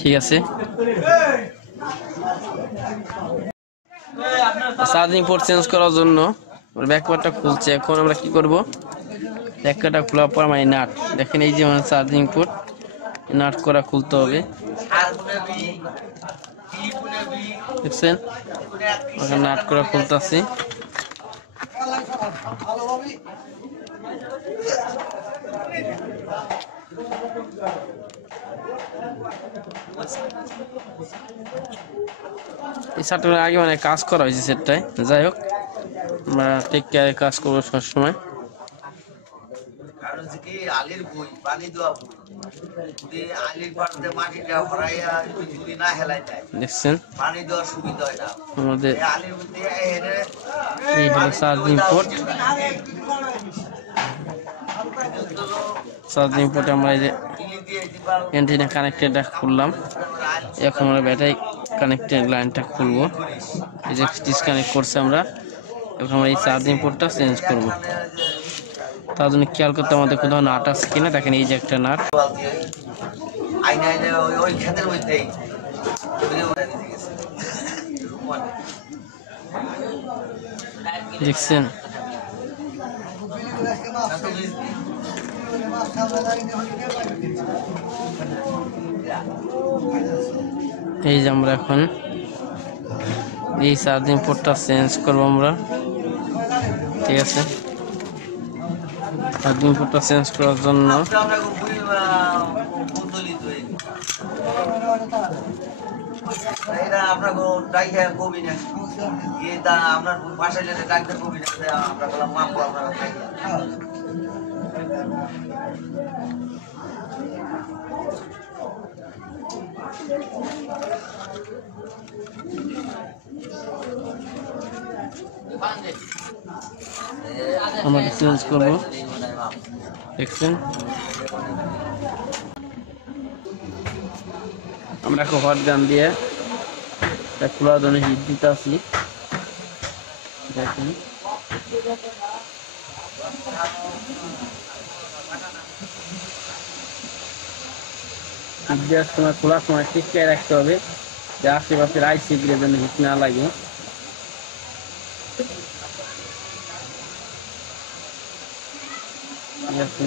ঠিক আছে। Charging port change করার জন্য ব্যাকওয়ার্ডটা খুলছে। এখন আমরা কি করব, ব্যাকওয়ার্ডটা খোলার পর মানে নাট দেখেন, এই যে মানে চার্জিং পোর্ট নাট করা খুলতে হবে, দেখছেন নাট করা খুলতেছি। এই শার্টটার আগে মানে কাজ করা হয়েছে সেটটায়, যাই হোক আমরা টেক কেয়ারে কাজ করবো সবসময়। দেখছেন আমাদের এই হলো চার্জিং পোর্ট। চার্জিং পোর্টে আমরা এই যে অ্যান্টেনা কানেক্টেডটা খুললাম। এখন আমরা ব্যাটারি কানেক্টেড লাইনটা খুলবো, এই যে ডিসকানেক্ট করছে আমরা। এখন আমরা এই চার্জিং পোর্টটা চেঞ্জ করব, তার জন্য খেয়াল করতে আমাদের কোথাও নাট আছে কিনা। দেখেন এই যে একটা নাট, দেখছেন এই যে আমরা এখন এই চার্জিং পোর্টটা চেঞ্জ করবো আমরা, ঠিক আছে। চার্জিং পোর্টটা চেঞ্জ করার জন্য আমরা চেঞ্জ করবো, দেখছেন। আমরা একটা হট গান দিয়ে খোলার জন্য হিট দিতে আসি, দেখেন সময় খোলার সময় ঠিক করে রাখতে হবে যে আশেপাশের আইসি গুলোর জন্য হিট না লাগে। ঠিক আছে,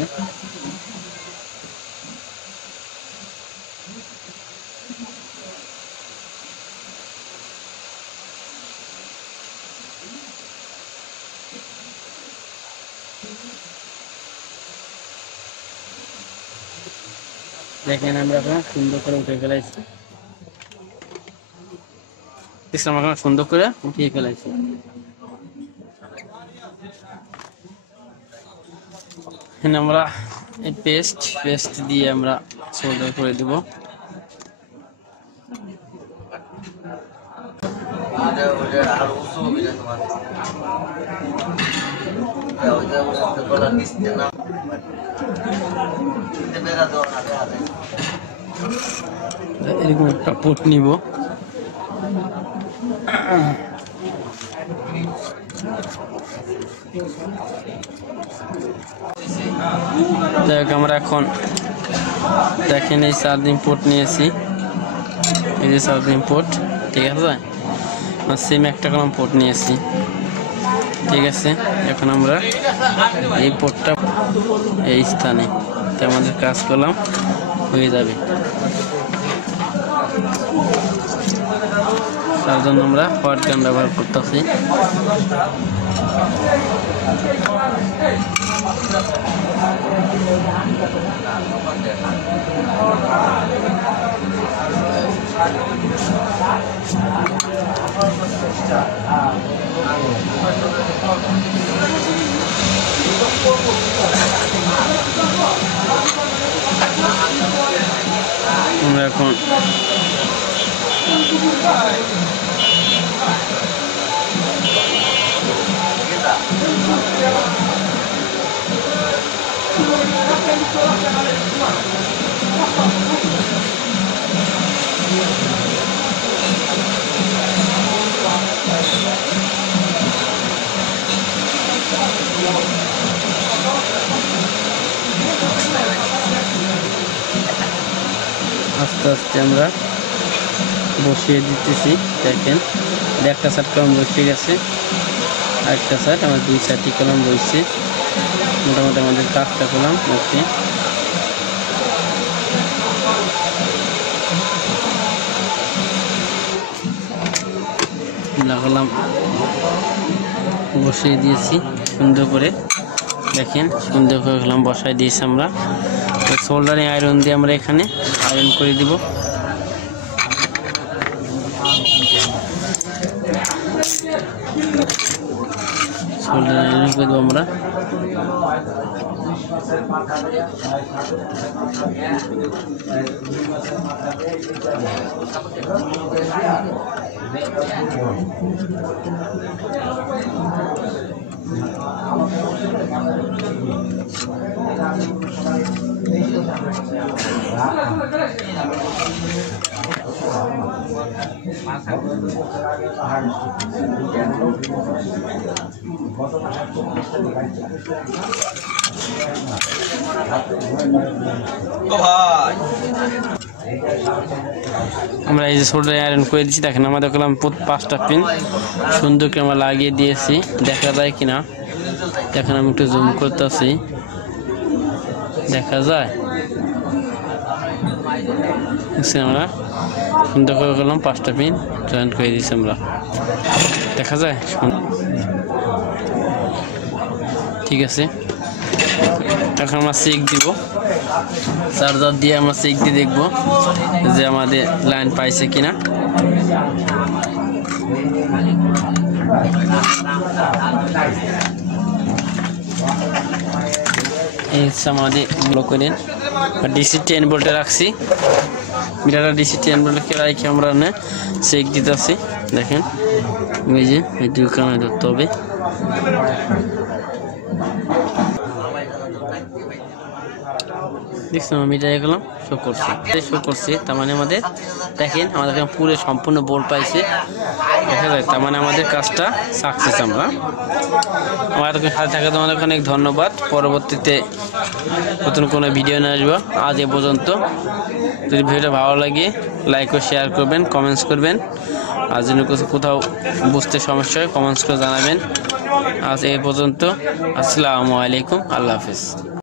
দেখেন আমরা এখন সুন্দর করে উঠে ফেলাইছি, আমরা সুন্দর করে উঠিয়ে ফেলাইছি। এখানে আমরা এই পেস্ট দিয়ে আমরা সোল্ডার করে দেব। এরকম একটা পোর্ট নিব, আমরা এখন দেখেন এই চার্জিং পোর্ট নিয়েছি, এই যে চার্জিং পোর্ট, ঠিক আছে। সেম একটা কলম পোর্ট নিয়েছি, ঠিক আছে। এখন আমরা এই পোর্টটা এই স্থানে আমাদের কাজ করলাম হয়ে যাবে। তার জন্য আমরা হট গান ব্যবহার করতেছি। আমরা এখন আস্তে আস্তে আমরা বসিয়ে দিতেছি। দেখেন একটা সাইড কলম বসে গেছে, আরেকটা সাইড আমার 2-4টি কলম বসছে। মোটামুটি আমাদের 5টা কলম ওকে। কলম বসিয়ে দিয়েছি সুন্দর করে। দেখেন সুন্দর করে কলম বসাই দিয়েছি আমরা। সোল্ডারিং আয়রন দিয়ে আমরা এখানে আয়রন করে দিব। সোল্ডারিং আয়রন করে দেবো আমরা। আমরা এই যে সোল্ডার আয়রন করে দিচ্ছি। দেখেন আমাদের কলম 5টা পিন সুন্দর করে আমরা লাগিয়ে দিয়েছি। দেখা যায় কিনা দেখেন, আমি একটু জুম করতেছি, দেখা যায়। আমরা সুন্দর করে করলাম 5টা পিন জয়েন করে দিয়েছি আমরা, দেখা যায়। ঠিক আছে, এখন আমরা চেক দিব, চার্জার দিয়ে আমরা চেক দিয়ে দেখবো যে আমাদের লাইন পাইছে কিনা। এই হচ্ছে আমাদের ব্লক করে ডিসি 10 ভোল্টে রাখছি। মিটারটা ডিসি 10 ভোল্টে রাখি আমরা চেক দিতেছি। দেখেন ওই যে এই দুখানে ধরতে হবে। দেখছেন মিটার গেলাম শো করছে, তার মানে আমাদের দেখেন আমাদের পুরো সম্পূর্ণ বোল্ট পাইছে, দেখা যায়। তার মানে আমাদের কাজটা সাকসেস। আমরা আমাদের সাথে থাকা তোমাদের অনেক ধন্যবাদ। পরবর্তীতে নতুন কোনো ভিডিও নিয়ে আসবো। আজ এ পর্যন্ত। যদি ভিডিওটা ভালো লাগে লাইক ও শেয়ার করবেন, কমেন্টস করবেন। আর যদি কোথাও বুঝতে সমস্যা হয় কমেন্টস করে জানাবেন। আজ এ পর্যন্ত। আসসালামু আলাইকুম, আল্লাহ হাফিজ।